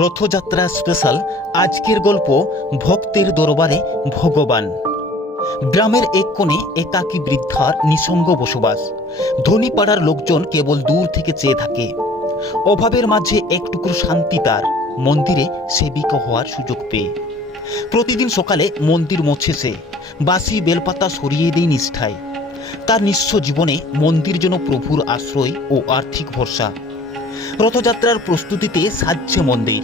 Rathyatra special আজকের গল্প ভক্তের দরবারে ভগবান। গ্রামের এক কোণে একাকী বৃদ্ধার নিঃসঙ্গ বসবাস। ধনী পাড়ার লোকজন কেবল দূর থেকে চেয়ে থাকে। অভাবের মাঝে একটুকু শান্তি তার, মন্দিরে সেবিকা হওয়ার সুযোগ পেয়ে। প্রতিদিন সকালে মন্দির মোছে সে বাসি বেলপাতা সরিয়ে দেয় নিষ্ঠায়। তার নিঃস্ব জীবনে মন্দির যেন প্রভুর আশ্রয় ও আর্থিক ভরসা। রথযাত্রার প্রস্তুতিতে সাজছে মন্দির।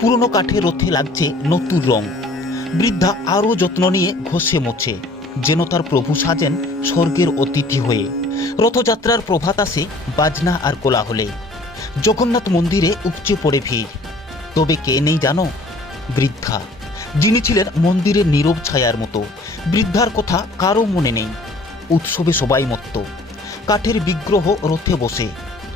পুরনো কাঠের রথে লাগছে নতুন রং। বৃদ্ধা আরও যত্ন নিয়ে ঘষে মোছে। যেন তার প্রভু সাজেন স্বর্গের অতিথি হয়ে। রথযাত্রার প্রভাত আসে বাজনা আর কোলাহলে। জগন্নাথ মন্দিরে উপচে পড়ে ভিড়। তবে কে নেই জানো? বৃদ্ধা, যিনি ছিলেন মন্দিরের নীরব ছায়ার মতো। বৃদ্ধার কথা কারও মনে নেই। উৎসবে সবাই মত্ত। কাঠের বিগ্রহ রথে বসে।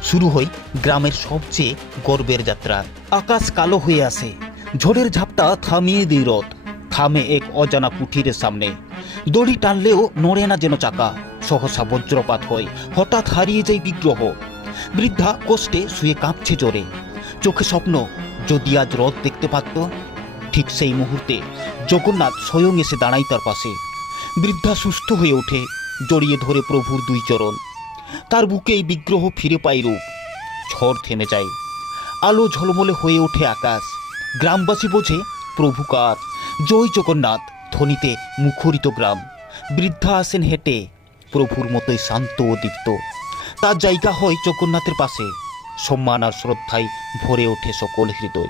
শুরু হয় গ্রামের সবচেয়ে গর্বের যাত্রা। আকাশ কালো হয়ে আসে। ঝড়ের ঝাপটা থামিয়ে দিই রথ। থামে এক অজানা কুঠিরের সামনে। দড়ি টানলেও নড়ে না যেন চাকা। সহসা বজ্রপাত হয়। হঠাৎ হারিয়ে যায় বিগ্রহ। বৃদ্ধা কষ্টে শুয়ে কাঁপছে জোরে। চোখে স্বপ্ন, যদি আজ রথ দেখতে পারত? ঠিক সেই মুহূর্তে জগন্নাথ স্বয়ং এসে দাঁড়াই তার পাশে। বৃদ্ধা সুস্থ হয়ে ওঠে। জড়িয়ে ধরে প্রভুর দুই চরণ। তার বুকে এই বিগ্রহ ফিরে পায় রূপ ঝড় থেমে যায়। আলো ঝলমলে হয়ে ওঠে আকাশ। গ্রামবাসী বোঝে, প্রভু কার? জয় জগন্নাথ, ধ্বনিতে মুখরিত গ্রাম। বৃদ্ধা আসেন হেঁটে, প্রভুর মতোই শান্ত ও দীপ্ত। তার জায়গা হয় জগন্নাথের পাশে। সম্মান আর শ্রদ্ধায় ভরে ওঠে সকল হৃদয়।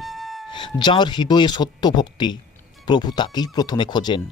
যার হৃদয়ে সত্য ভক্তি, প্রভু তাকেই প্রথমে খোঁজেন।